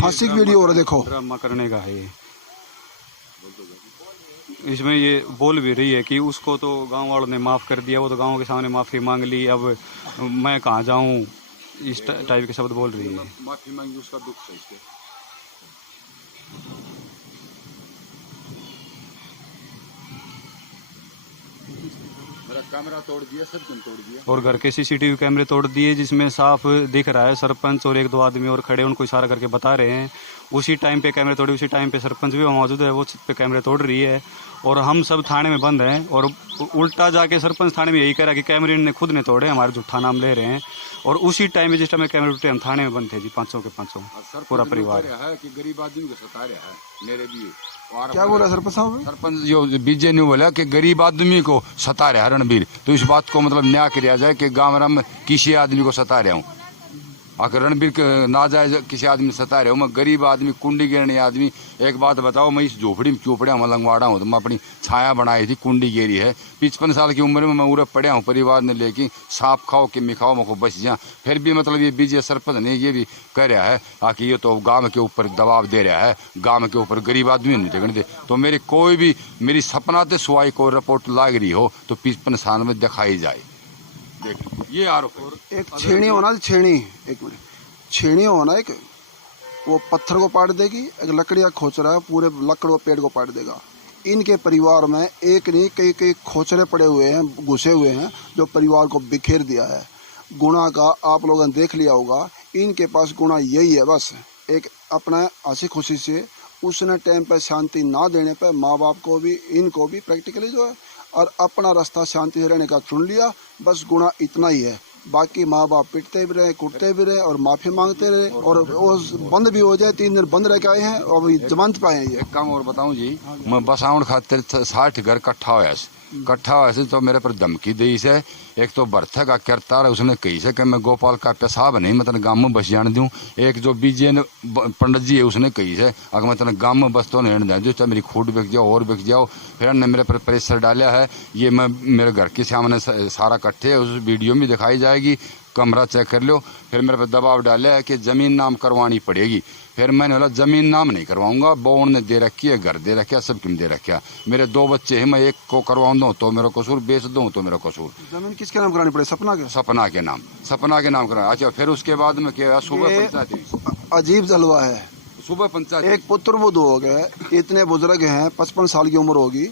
फांसी की वीडियो और देखो ड्रामा करने का है ये। इसमें ये बोल भी रही है कि उसको तो गांव वालों ने माफ़ कर दिया, वो तो गांव के सामने माफ़ी मांग ली, अब मैं कहाँ जाऊं, इस टाइप के शब्द बोल रही है। माफी मांगी, उसका दुख है इसके। मेरा कैमरा तोड़ दिया, सब कुछ तोड़ दिया, और घर के सीसीटीवी कैमरे तोड़ दिए, जिसमें साफ दिख रहा है सरपंच और एक दो आदमी और खड़े उनको इशारा करके बता रहे हैं। उसी टाइम पे कैमरे तोड़े, उसी टाइम पे सरपंच भी मौजूद है, वो पे कैमरे तोड़ रही है। और हम सब थाने में बंद हैं, और उल्टा जाके सरपंच थाने में यही कह रहा कि कैमरे ने खुद ने तोड़े, हमारे झूठा नाम ले रहे हैं। और उसी टाइम में जिस टाइम कैमरे टूटे हम थाने में बंद थे जी, 500 के 500 पूरा परिवार है कि गरीब आदमी को सता रहा है मेरे भी। क्या बोला सरपंच साहब? सरपंच जो बीजे ने बोला कि गरीब आदमी को सता रहा है रणबीर, तो इस बात को मतलब न्याय किया जाए कि गाँव में किसी आदमी को सता रहा हूँ। अगर रणबीर ना जाए किसी आदमी ने सता रहे हो, मैं गरीब आदमी, कुंडी गिरने आदमी। एक बात बताओ, मैं इस झोपड़ी में चोपड़िया में लंगवाड़ा हूँ, तो मैं अपनी छाया बनाई थी, कुंडी गिरी है। 55 साल की उम्र में मैं उरे पड़े हूँ, परिवार ने लेके सांप खाओ कि मिखाओ मैं को बच जा। फिर भी मतलब ये बीजे सरपंच ने ये भी कह रहा है कि ये तो गाँव के ऊपर दबाव दे रहा है, गाँव के ऊपर गरीब आदमी नहीं टिकने दे। तो मेरी कोई भी मेरी सपना से सुवाई कोई रिपोर्ट लाग रही हो तो 55 साल में दिखाई जाए। देख ये आरोप है। एक छेड़ी होना, छेड़ी, एक मिनट, छेड़ी होना, एक वो पत्थर को पाट देगी, एक लकड़ियाँ खोच रहा है, पूरे लकड़ व पेड़ को पाट देगा। इनके परिवार में एक नहीं कई कई खोचरे पड़े हुए हैं, घुसे हुए हैं, जो परिवार को बिखेर दिया है। गुणा का आप लोगों ने देख लिया होगा, इनके पास गुणा यही है बस, एक अपना हंसी खुशी से उसने टाइम पर शांति ना देने पर माँ बाप को भी, इनको भी प्रैक्टिकली जो है, और अपना रास्ता शांति से रहने का चुन लिया। बस गुणा इतना ही है, बाकी माँ बाप पिटते भी रहे, कुटते भी रहे और माफ़ी मांगते रहे, और वो बंद भी हो जाए। 3 दिन बंद रह के आए हैं और जमानत पे आए हैं। एक काम और बताऊं जी, मैं बसाउंड खातिर 60 घर इकट्ठा हुआ से तो मेरे पर धमकी दी से। एक तो बर्थे का करतार है, उसने कही से कि मैं गोपाल का पेशाब नहीं मैं तेने गाँव में बस जाने दूँ। एक जो बीजे ने पंडित जी है, उसने कही से अगर मैं तेने गाँव में बस तो नहीं रहने दूँ, तो मेरी खूट बिक जाओ और बिक जाओ। फिर ने मेरे पर प्रेशर डाला है। ये मैं मेरे घर के सामने सारा इकट्ठे है, उस वीडियो में दिखाई जाएगी, कमरा चेक कर लो। फिर मेरे पर दबाव डाला है कि ज़मीन नाम करवानी पड़ेगी। फिर मैंने बोला ज़मीन नाम नहीं करवाऊंगा, बोन ने दे रखी है, घर दे रखा, सब किम दे रखा। मेरे 2 बच्चे हैं, मैं एक को करवाऊँ दूँ तो मेरा कसूर, बेच दूँ तो मेरा कसूर। जमीन किसके नाम करानी पड़े? सपना के? सपना के नाम, सपना के नाम करा। अच्छा, फिर उसके बाद में क्या, सुबह पंचायत, अजीब जलवा है। सुबह पंचायत, एक पुत्र बुध हो गए, इतने बुजुर्ग हैं, 55 साल की उम्र होगी,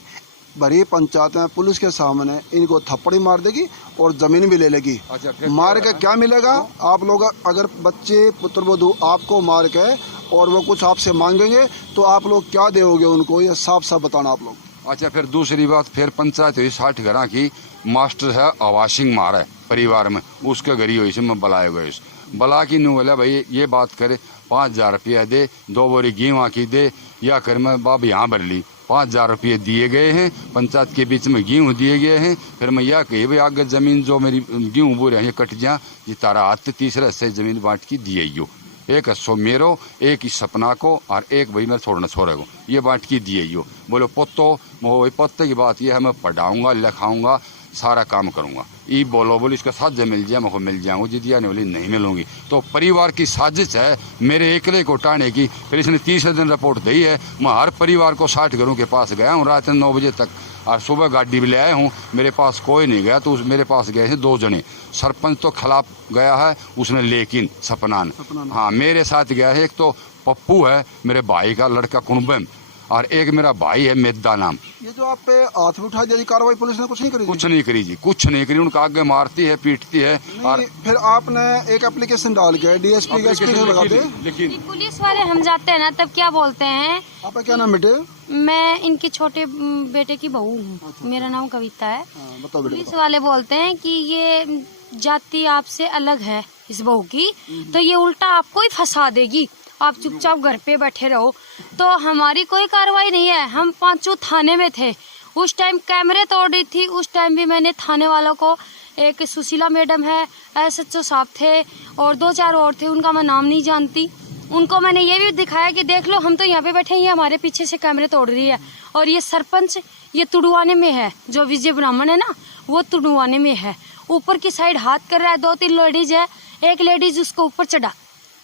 भरी पंचायत में पुलिस के सामने इनको थप्पड़ी मार देगी और जमीन भी ले लेगी। अच्छा, मार के क्या मिलेगा? आप लोग अगर बच्चे पुत्र वधू आपको मार के और वो कुछ आपसे मांगेंगे तो आप लोग क्या दोगे उनको? ये साफ साफ बताना आप लोग। अच्छा, फिर दूसरी बात, फिर पंचायत हुई 60 घर की, मास्टर है आवासिंग मारा है परिवार में, उसके घर ही हुई से मैं बुलाए गए। बला की नहीं बोला भाई ये बात करे, 5000 रुपया दे, 2 बोरी गेहूँ की दे, या कर मैं बाब यहाँ भर ली। 5000 रुपये दिए गए हैं, पंचायत के बीच में गेहूँ दिए गए हैं। फिर मैं यह कही भाई आगे ज़मीन जो मेरी गेहूँ बोरे हैं ये कट जा, ये तारा हाथ तीसरे हिस्से ज़मीन बांट की दिए यो, एक हिस्सों मेरो, एक ही सपना को और एक भाई मेरे छोड़ना छोड़े को, ये बांट की दिए यो। बोलो पुत्तो वही पत्ते की बात यह है, मैं पढ़ाऊँगा, लिखाऊँगा, सारा काम करूँगा। ये बोलो बोली इसका साझे मिल जाए मैं को मिल जाऊँगा, जिदिया नहीं बोली नहीं मिलूंगी। तो परिवार की साजिश है मेरे एकले को टाने की। फिर इसने 30 दिन रिपोर्ट दी है। मैं हर परिवार को 60 घरों के पास गया हूँ रात 9 बजे तक, और सुबह गाड़ी भी ले आया हूँ। मेरे पास कोई नहीं गया, तो मेरे पास गए थे 2 जने। सरपंच तो खिलाफ गया है उसने, लेकिन सपना ने, हाँ मेरे साथ गया है। एक तो पप्पू है मेरे भाई का लड़का कुनबम, और एक मेरा भाई है मेदा नाम। ये जो आप पे हाथ में उठा दिया कार्रवाई पुलिस ने कुछ नहीं करी? कुछ नहीं करी जी, कुछ नहीं करी। उनका आगे मारती है, पीटती है। और फिर आपने एक एप्लीकेशन डाल के डीएसपी के लगा दे। लेकिन पुलिस वाले हम जाते हैं ना तब क्या बोलते हैं? आपका क्या नाम बेटे? मैं इनके छोटे बेटे की बहू हूँ। मेरा नाम कविता है। बताओ बेटे। पुलिस वाले बोलते हैं कि ये जाति आपसे अलग है इस बहू की, तो ये उल्टा आपको ही फंसा देगी, आप चुपचाप घर पे बैठे रहो। तो हमारी कोई कार्रवाई नहीं है, हम 5 थाने में थे उस टाइम, कैमरे तोड़ रही थी उस टाइम भी। मैंने थाने वालों को, एक सुशीला मैडम है, SHO साहब थे और 2-4 और थे, उनका मैं नाम नहीं जानती, उनको मैंने ये भी दिखाया कि देख लो हम तो यहाँ पे बैठे हैं, ये हमारे पीछे से कैमरे तोड़ रही है। और ये सरपंच ये तुड़वाने में है, जो विजय ब्राह्मण है ना वो तुड़वाने में है, ऊपर की साइड हाथ कर रहा है। 2-3 लेडीज है, एक लेडीज उसको ऊपर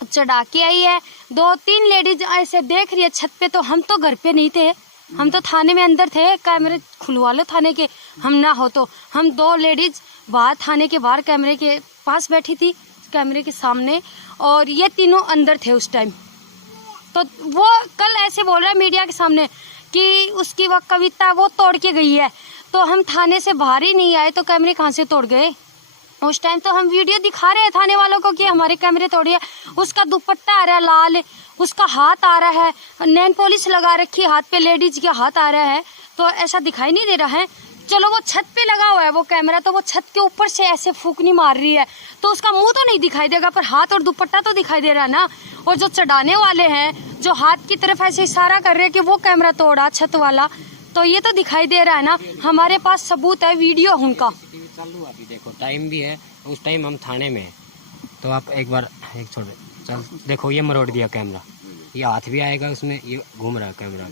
चढ़ा के आई है। 2-3 लेडीज ऐसे देख रही है छत पे, तो हम तो घर पे नहीं थे, हम तो थाने में अंदर थे। कैमरे खुलवा लो थाने के, हम ना हो तो। हम 2 लेडीज बाहर थाने के बाहर कैमरे के पास बैठी थी, कैमरे के सामने, और ये तीनों अंदर थे उस टाइम। तो वो कल ऐसे बोल रहा है मीडिया के सामने कि उसकी वह कविता वो तोड़ के गई है, तो हम थाने से बाहर ही नहीं आए तो कैमरे कहाँ से तोड़ गए? उस टाइम तो हम वीडियो दिखा रहे हैं थाने वालों को कि हमारे कैमरे तोड़िए। उसका दुपट्टा आ रहा है लाल, उसका हाथ आ रहा है, नैन पॉलिश लगा रखी है हाथ पे, लेडीज के हाथ आ रहा है, तो ऐसा दिखाई नहीं दे रहा है। चलो वो छत पे लगा हुआ है वो कैमरा, तो वो छत के ऊपर से ऐसे फूकनी मार रही है, तो उसका मुंह तो नहीं दिखाई देगा, पर हाथ और दुपट्टा तो दिखाई दे रहा है ना। और जो चढ़ाने वाले हैं जो हाथ की तरफ ऐसे इशारा कर रहे हैं कि वो कैमरा तोड़ा छत वाला, तो ये तो दिखाई दे रहा है ना। हमारे पास सबूत है, वीडियो उनका चालू। अभी देखो टाइम भी है, उस टाइम हम थाने में हैं, तो आप एक बार एक छोड़ चल देखो, ये मरोड़ दिया कैमरा, ये हाथ भी आएगा उसमें, ये घूम रहा है कैमरा,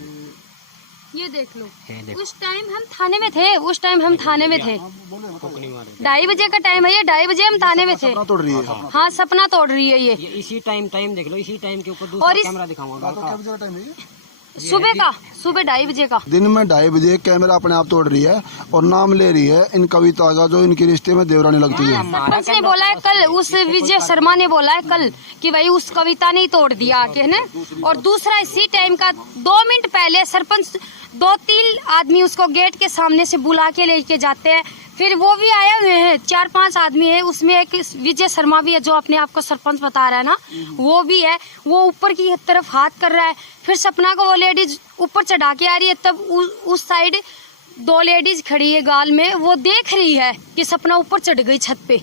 ये देख लो। देखो। उस टाइम हम थाने में थे, उस टाइम हम थाने में थे, कोकनी मारे 2:30 बजे का टाइम है, ये 2:30 बजे हम थाने में थे। सपना तोड़ रही है। हाँ, सपना तोड़ रही है ये। इसी टाइम देख लो, इसी टाइम के ऊपर और दूसरा इस- कैमरा दिखाऊंगा रात को क्या बजे का टाइम है ये? सुबह 2:30 बजे का। दिन में 2:30 बजे कैमरा अपने आप तोड़ रही है और नाम ले रही है इन कविता का, जो इनके रिश्ते में देवरानी लगती है। सरपंच ने बोला है कल, उस विजय शर्मा ने बोला है कल कि भाई उस कविता ने ही तोड़ दिया आके, है ना। और दूसरा इसी टाइम का 2 मिनट पहले सरपंच 2-3 आदमी उसको गेट के सामने से बुला के लेके जाते हैं, फिर वो भी आए हुए हैं, 4-5 आदमी है, उसमें एक विजय शर्मा भी है जो अपने आप को सरपंच बता रहा है ना, वो भी है, वो ऊपर की तरफ हाथ कर रहा है। फिर सपना को वो लेडीज ऊपर चढ़ा के आ रही है, तब उस साइड 2 लेडीज खड़ी है गाल में, वो देख रही है कि सपना ऊपर चढ़ गई छत पे,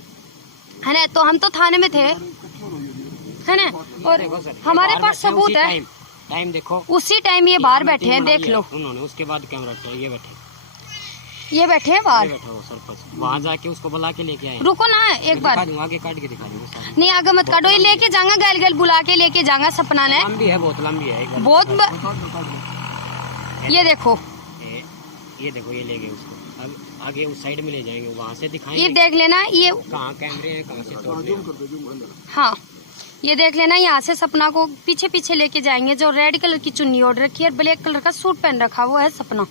है ना। तो हम तो थाने में थे, है ना, और हमारे पास सबूत है। टाइम देखो, उसी टाइम ये बाहर बैठे हैं, देख लो, उन्होंने उसके बाद कैमरा ये बैठे बाहर। बैठा वो सरपंच, वहाँ जाके उसको बुला के लेके आए। रुको ना एक बार, आगे काट के दिखा दूंगा, नहीं आगे मत काटो, ये लेके जाऊंगा, गैल गैल बुला के लेके जाऊंगा सपना ने, लंबी है, बहुत लंबी है, एक बार बहुत ये देखो, ये देखो, ये ले गए उसको, अब आगे उस साइड में ले जाएंगे, वहाँ से दिखाएंगे ये देख लेना, ये कहाँ कैमरे हैं, कहाँ से तोड़ दिया। हाँ ये देख लेना, यहाँ से सपना को पीछे पीछे लेके जाएंगे। जो रेड कलर की चुन्नी ओढ़ रखी है और ब्लैक कलर का सूट पहन रखा, वो है सपना।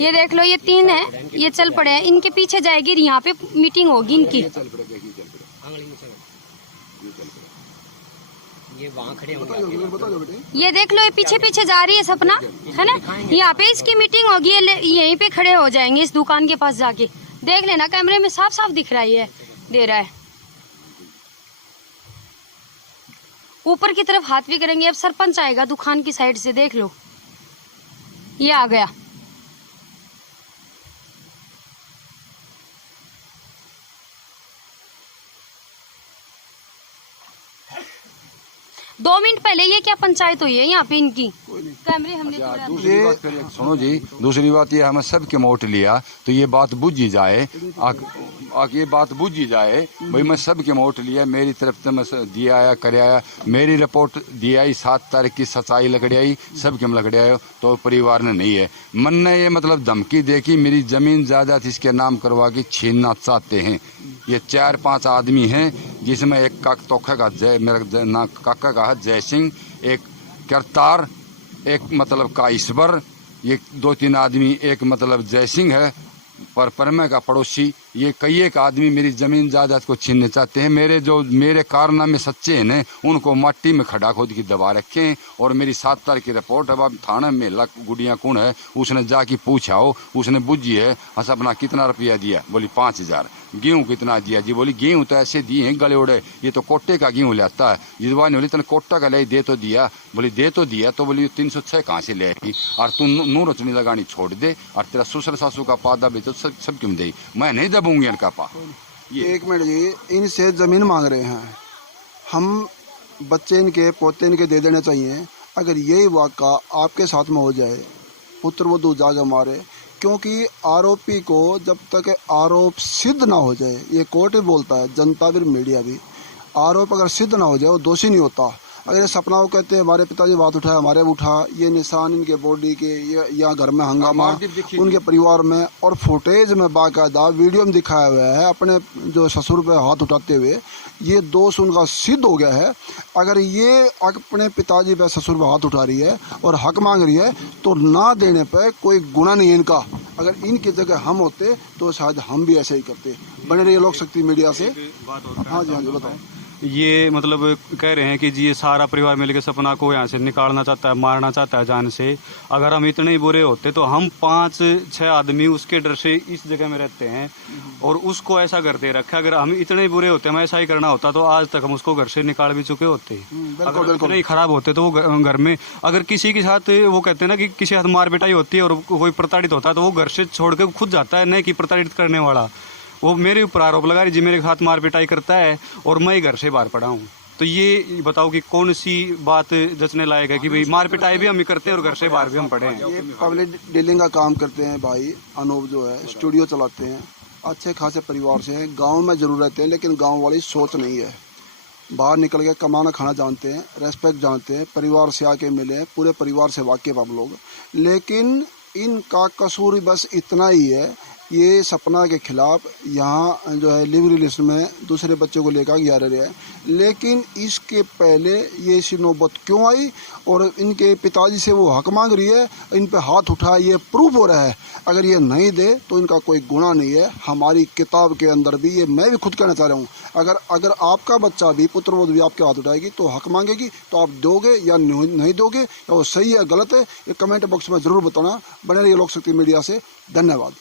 ये देख लो, ये 3 है, ये चल पड़े हैं, इनके पीछे जाएगी, यहाँ पे मीटिंग होगी इनकी। ये वहाँ खड़े होंगे, ये देख लो, ये पीछे पीछे जा रही है सपना, है ना, यहाँ पे इसकी मीटिंग होगी, यहीं पे खड़े हो जाएंगे इस दुकान के पास जाके। देख लेना, कैमरे में साफ साफ दिख रहा है, दे रहा है। ऊपर की तरफ हाथ भी करेंगे। अब सरपंच आएगा दुकान की साइड से, देख लो, ये आ गया। दो मिनट पहले ये क्या पंचायत हुई है यहाँ पे इनकी, कैमरे हमने तोड़ा। दूसरी बात करिए, सुनो जी, दूसरी बात ये हमें सबके मोट लिया तो ये बात बुझी जाए, ये बात बुझी जाए भाई मैं सबके मोट लिया, मेरी तरफ से मैं दिया आया कर आया, मेरी रिपोर्ट दी आई 7 तारीख की सच्चाई लकड़ी आई, सबके में लकड़ी आयो, तो परिवार ने नहीं है। मन ने ये मतलब धमकी दे कि मेरी जमीन जायदाद इसके नाम करवा के छीनना चाहते हैं। ये 4-5 आदमी हैं, जिसमें एक तोखे का मेरा ना काका का है जय सिंह, एक करतार, एक मतलब का ईश्वर, ये 2-3 आदमी, एक मतलब जय सिंह है पर मैं का पड़ोसी, ये कई एक आदमी मेरी जमीन जायदाद को छीनने चाहते हैं। मेरे कारनामे सच्चे हैं न, उनको मट्टी में खड़ा खोद की दबा रखे हैं। और मेरी 7 तारीख की रिपोर्ट अब थाने में गुड़िया कौन है, उसने जाके पूछा हो, उसने बुझी है, हस अपना कितना रुपया दिया, बोली 5000। गेहूँ कितना दिया जी, बोली गेहूँ तो ऐसे दिए हैं गले उड़े, ये तो कोटे का गेहूँ लाता है। जिदवानी बोली तने कोटा का ले दे तो दिया, बोली दे तो दिया, तो बोली 306 कहाँ से ले आई, और तू नूर चुनी लगानी छोड़ दे, और तेरा ससुर सासू का पादा भी तो सब क्यों दे, मैं नहीं दबूंगी इनका पा। ये 1 मिनट जी, इनसे जमीन मांग रहे हैं हम, बच्चे इनके पोते इनके दे देने चाहिए। अगर यही वाक़ा आपके साथ में हो जाए, पुत्र वधू जाके मारे, क्योंकि आरोपी को जब तक आरोप सिद्ध ना हो जाए, ये कोर्ट भी बोलता है, जनता भी मीडिया भी, आरोप अगर सिद्ध ना हो जाए वो दोषी नहीं होता। अगर ये सपना वो कहते हैं हमारे पिताजी बात उठाए हमारे भी उठा, ये निशान इनके बॉडी के या घर में हंगामा उनके परिवार में, और फुटेज में बाकायदा वीडियो में दिखाया हुआ है अपने जो ससुर पे हाथ उठाते हुए, ये दोष उनका सिद्ध हो गया है। अगर ये अपने पिताजी पे ससुर पे हाथ उठा रही है और हक मांग रही है तो ना देने पे कोई गुनाह नहीं है इनका। अगर इनकी जगह हम होते तो शायद हम भी ऐसे ही करते। बने रहिए लोक शक्ति मीडिया से। हाँ जी बताओ। ये मतलब कह रहे हैं कि जी ये सारा परिवार मिलकर सपना को यहाँ से निकालना चाहता है, मारना चाहता है जान से। अगर हम इतने ही बुरे होते तो हम 5-6 आदमी उसके डर से इस जगह में रहते हैं और उसको ऐसा करते रखे। अगर हम इतने ही बुरे होते, हमें ऐसा ही करना होता तो आज तक हम उसको घर से निकाल भी चुके होते। अगर इतने ही खराब होते तो वो घर में, अगर किसी के साथ वो कहते हैं ना कि किसी हाथ मार पिटाई होती है और कोई प्रताड़ित होता है तो वो घर से छोड़ के खुद जाता है, नहीं कि प्रताड़ित करने वाला वो मेरे ऊपर आरोप लगा रही जी मेरे साथ मार पिटाई करता है और मैं ही घर से बाहर पड़ा हूँ। तो ये बताओ कि कौन सी बात जचने लायक है कि भाई मार पिटाई भी हम ही करते हैं और घर से बाहर भी हम पड़े हैं। ये पब्लिक डीलिंग का काम करते हैं भाई अनूप जो है, स्टूडियो चलाते हैं, अच्छे खासे परिवार से हैं, गांव में जरूर रहते हैं लेकिन गांव वाली सोच नहीं है। बाहर निकल के कमाना खाना जानते हैं, रेस्पेक्ट जानते हैं, परिवार से आके मिले, पूरे परिवार से वाकिफ आप लोग। लेकिन इनका कसूर बस इतना ही है, ये सपना के खिलाफ यहाँ जो है लिव रिलेशन में दूसरे बच्चे को लेकर जा रहे हैं। लेकिन इसके पहले ये ऐसी नौबत क्यों आई और इनके पिताजी से वो हक मांग रही है, इन पे हाथ उठा, ये प्रूफ हो रहा है। अगर ये नहीं दे तो इनका कोई गुनाह नहीं है। हमारी किताब के अंदर भी ये मैं भी खुद कहना चाह रहा हूँ, अगर आपका बच्चा भी पुत्रवधू भी आपके हाथ उठाएगी तो हक मांगेगी तो आप दोगे या नहीं दोगे, या वो सही है गलत है, ये कमेंट बॉक्स में ज़रूर बताना। बने रहिए लोक शक्ति मीडिया से। धन्यवाद।